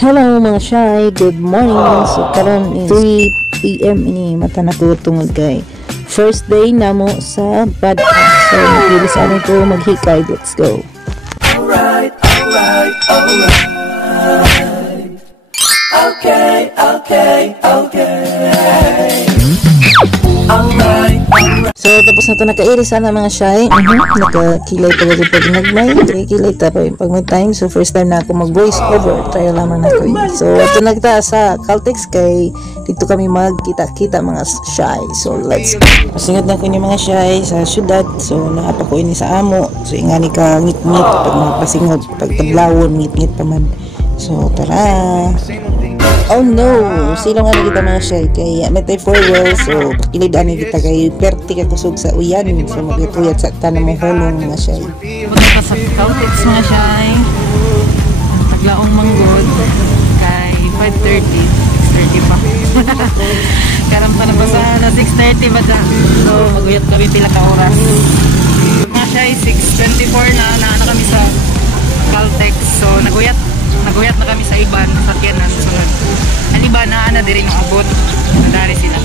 Hello mga shy, good morning. So karon is 3 PM ini mata na ko tungod kay first day namo sa podcast. So magbilis ani ko maghikay. Let's go. Alright. Okay. So tapos na to nakairi sana mga shy. Nakakilay pa rin pag nagmay. Kilay ta pa pag may time. So first time na ako mag voice over. Try lamang na ko. So ito nagta sa Caltex kay dito kami magkita-kita mga shy. So let's go. Pasingad na ko ni mga shy sa syudad. So naapa ko ini sa amo. So ingani ka ngit-ngit pag magpasingod. Pag tablawon ngit-ngit pa man. So tara. Oh no, sino nga kita mga shy kay may tayo 4 wheels. So pakilidaan kita kay perti ka kusog sa uyan. So magituyat sa tanang mong hulong mga shy. Punta ka sa Caltex mga shy. Ang taglaong manggod kay 5:30, 6:30 pa. Karam pa na ba sa 6:30 ba dyan? So maguyat ka rin tila ka oras. Mga shy, 6:24 na kami sa Caltex. So naguyat na kami sa iban sa Tianan sunod. Ang iba na diri ng abot. Nadari sila.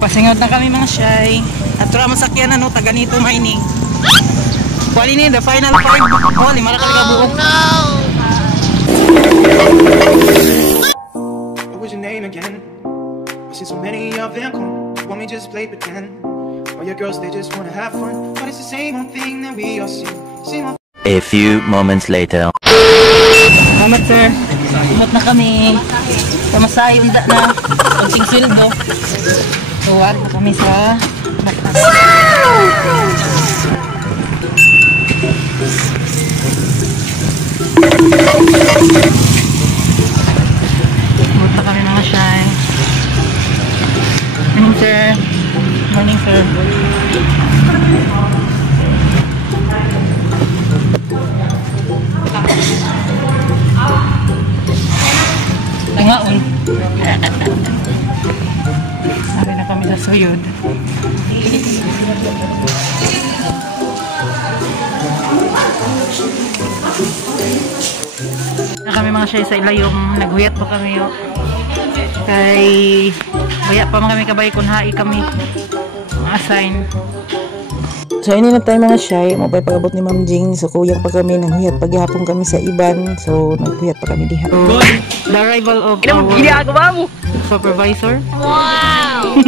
Pasingot na kami mga shy. At tura masakyan no taga nito mining. Kuali ni the final 5. Kuali mara ka buok. What was your name again? I see so many of them come. Want me just play pretend? All your girls, they just wanna have fun, but it's the same old thing that we all see. Same old. A few moments later. Salamat sir. Salamat na kami. Kamasay unda na. Konting sildo. Tuwad na kami sa batas. Tuwad na kami mga shy. Morning sir. Morning sir. Tangaon. Ari na kami sa suyod. Na kami mga shy sa ilayom. Naghuyat pa kami yun. Kay baya pa mga kami kabay kung hai kami assign. So ini na tayo mga shy. Mabay pag-abot ni Ma'am Jing. So kuyang pa kami nanghuyat paghapon kami sa iban. So naghuyat pa kami diha. So, the arrival of our supervisor. Wow!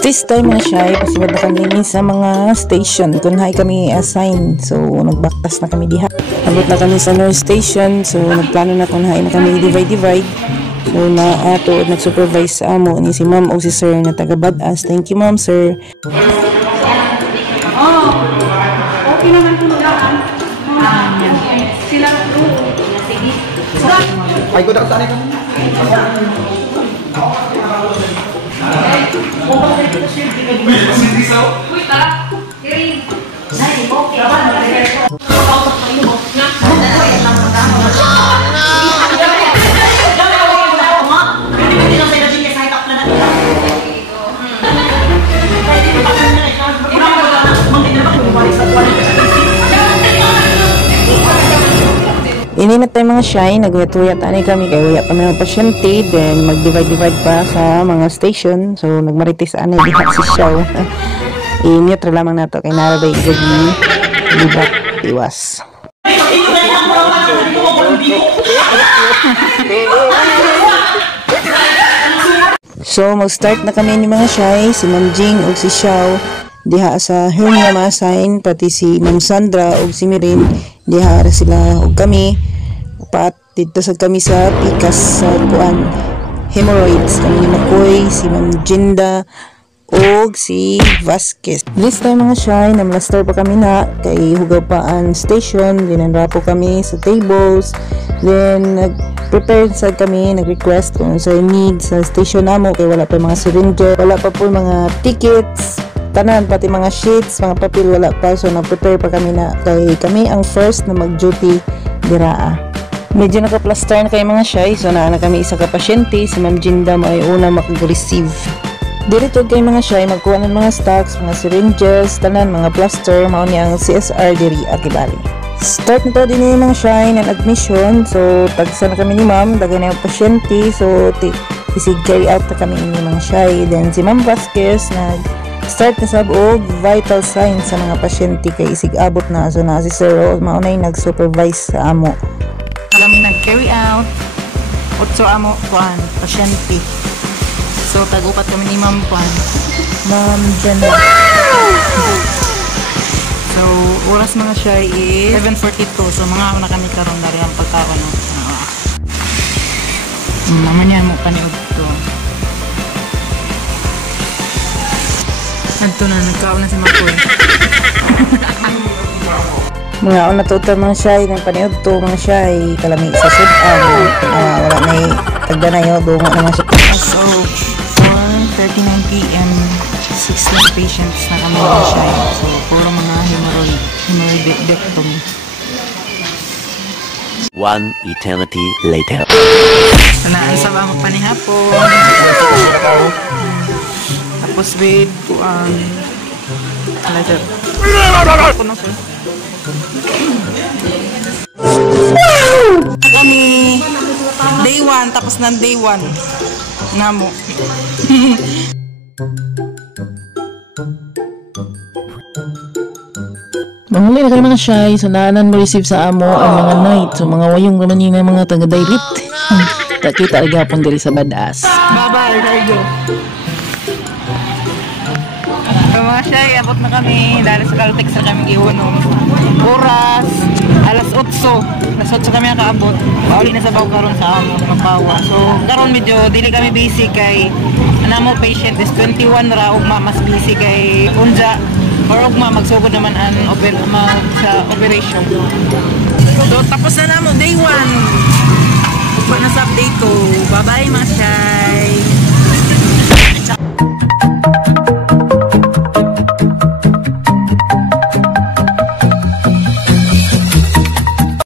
This time mga shy, pasigad na kami sa mga station kung hay kami assign. So nagbaktas na kami diha. Abot na kami sa North Station. So nagplano na kung hay na kami divide. So na ato nag-supervise sa amo ni si ma'am o si sir na taga-badass. Thank you ma'am, sir. Okay naman po lang. Sila po. Sige. Ay, ko saan ka? Ini na tayo mga shy, naguyat-uyat ani kami kay uya pa mga pasyente, then mag-divide pa sa mga station. So nagmarites ani diha si Shaw. Inyot ra lamang nato kay narabay gagi libat iwas. So mag-start na kami ni mga shy, si Ma'am Jing ug si Shaw diha sa hernia ma-assign, pati si Ma'am Sandra ug si Mirin diha ra sila ug kami upat dito sa kami sa pikas sa kuan hemorrhoids kami ni Makoy, si Ma'am Jinda ug si Vasquez. This time mga shy namlaster pa kami na kay hugaw pa ang station, ginanrapo kami sa tables, then nag-prepare sa kami, nag-request kung sa need sa station namo kay wala pa mga syringe, wala pa po mga tickets, tanan pati mga sheets, mga papel wala pa. So nag-prepare pa kami na kay kami ang first na mag-duty diraa. Medyo naka-plaster na kayo mga shy, so naa na kami isa ka pasyente, si Ma'am Jinda mo ay una makag-receive. Dito kayo mga shy, magkuha ng mga stocks, mga syringes, tanan, mga plaster, mao ni ang CSR diri Akibali. Start na to din yung mga shy ng admission, so tagsa na kami ni Ma'am, dagay na yung pasyente, so isig carry out na kami ni mga shy. Then si Ma'am Vasquez start na sab og vital signs sa mga pasyente kay isig abot na, so na si Sir Rose mao na nag-supervise sa amo. Kami nag-carry out 8 amo kuan pasyente. So tagupat kami ni Ma'am Ma'am Jenna. So oras mga siya is 7:42. So mga ako na kami karon dari ang pagkaon no. Naman yan mo kaniud to. Adto na nagkaon na si Makoy. Mga una total mga shy ng paniod to mga shy kalami sa sudan wala na tagda na yun dungo naman siya. So 4:39 PM 16 patients na kami mga shy. So puro mga hemorrhoidectomy. One eternity later. Sanaan sa mga panihapon. Tapos with kuan kami day 1 tapos ng day 1 namo. Manghuli na kayo mga shy, so naanan mo receive sa amo ang mga night, so mga wayong raman ng mga taga-direct. Takita agapon diri sa badas. Bye-bye, Cargo. So mga siya, abot na kami dahil sa Caltex na kami iunom. Oras, alas 8. Alas 8 kami nakaabot. Pauli na sa baw karon sa amo, magpawa. So karon medyo dili kami busy kay anamo patient is 21 ra ug mas busy kay unja or ug magsugod naman ang sa operation. So tapos na namo day 1. Ugma na sa update ko. Bye-bye mga shy.